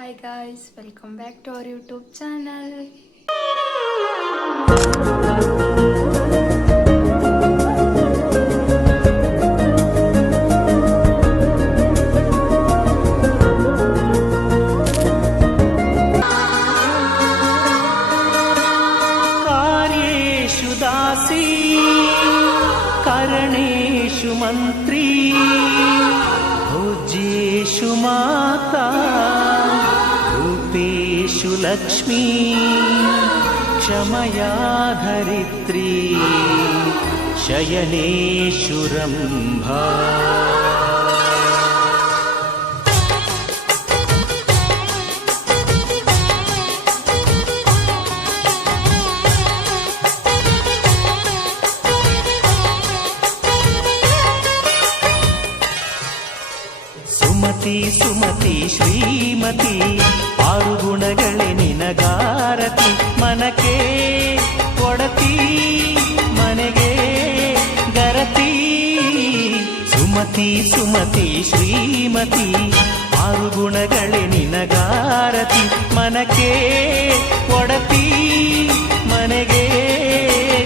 Hi guys, welcome back to our YouTube channel. कार्येषु दासी करणेषु मन्त्री भोज्येषु माता रूपेषु लक्ष्मी क्षमया धरित्री शयनेषु रम्भा। ಸುಮತಿ ಸುಮತಿ ಶ್ರೀಮತಿ ಆರು ಗುಣಗಳೇ ನಿನಗಾರತಿ ಮನಕ್ಕೆ ಕೊಡತಿ ಮನೆಗೆ ಗರತಿ. ಸುಮತಿ ಸುಮತಿ ಶ್ರೀಮತಿ ಆರು ಗುಣಗಳೇ ನಿನಗಾರತಿ ಮನಕ್ಕೆ ಕೊಡತಿ ಮನೆಗೆ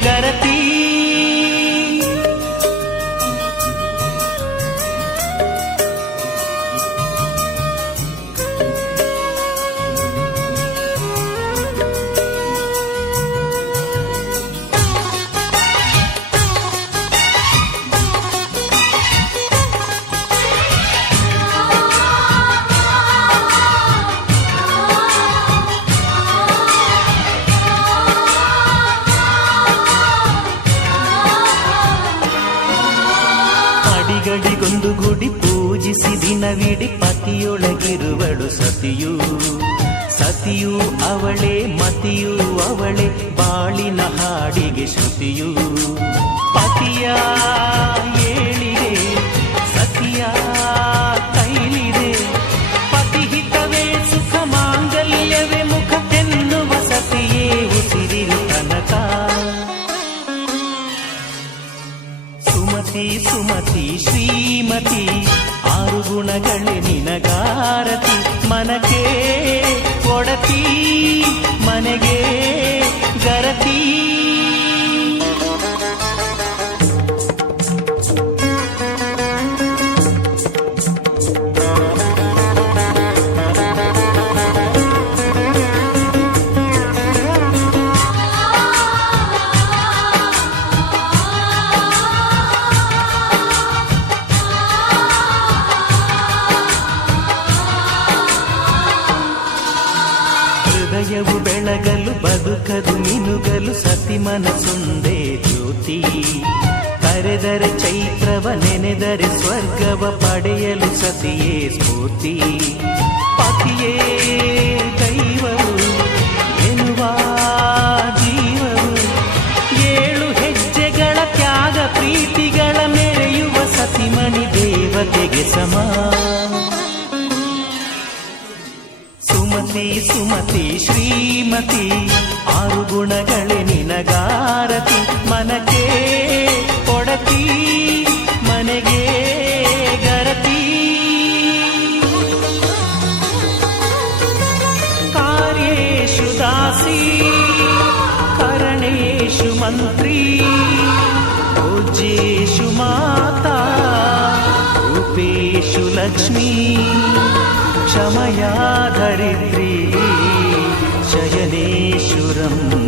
ಗರತಿ. ಗಡಿಗೊಂದು ಗುಡಿ ಪೂಜಿಸಿ ದಿನವಿಡಿ ಪತಿಯೊಳಗಿರುವಳು ಸತಿಯು. ಸತಿಯು ಅವಳೇ ಮತಿಯು ಅವಳೇ ಬಾಳಿನ ಹಾಡಿಗೆ ಶ್ರುತಿಯು. ಪತಿಯ ಏಳಿದೆ ಸತಿಯ ಕೈಲಿದೆ ಪತಿಹಿತವೇ ಸುಖ ಮಾಂಗಲ್ಯವೇ ಮುಖಕ್ಕೆನ್ನುವ ಸತಿಯೇ ಉಸಿರಿರು ತನಕ. ಸುಮತಿ ಸುಮತಿ ಶ್ರೀಮತಿ ಆರು ಗುಣಗಳೇ ನಿನಗಾರತಿ ಮನಕ್ಕೆ ಕೊಡತಿ ಮನೆಗೆ ಗರತಿ. ಹೃದಯವು ಬೆಳಗಲು ಬದುಕದು ಮಿನುಗಲು ಸತಿ ಮನಸೊಂದೇ ಜ್ಯೋತಿ. ಕರೆದರೆ ಚೈತ್ರವ ನೆನೆದರೆ ಸ್ವರ್ಗವ ಪಡೆಯಲು ಸತಿಯೇ ಸ್ಫೂರ್ತಿ. ಪತಿಯೇ ದೈವವು ಎನ್ನುವ ಜೀವವು ಏಳು ಹೆಜ್ಜೆಗಳ ತ್ಯಾಗ ಪ್ರೀತಿಗಳ ಮೆರೆಯುವ ಸತಿಮಣಿ ದೇವತೆಗೆ ಸಮ. ಸುಮತಿ ಸುಮತಿ ಶ್ರೀಮತಿ ಆರು ಗುಣಗಳೇ ನಿನಗಾರತಿ ಮನಕ್ಕೆ ಕೊಡತಿ ಮನೆಗೆ ಗರತಿ. ಕಾರ್ಯೇಷು ದಾಸಿ ಕರಣೇಷು ಮಂತ್ರಿ ಭೋಜ್ಯೇಷು ಮಾತಾ ರೂಪೇಷು ಲಕ್ಷ್ಮೀ क्षमया धरित्री शयनेषु रम्भा.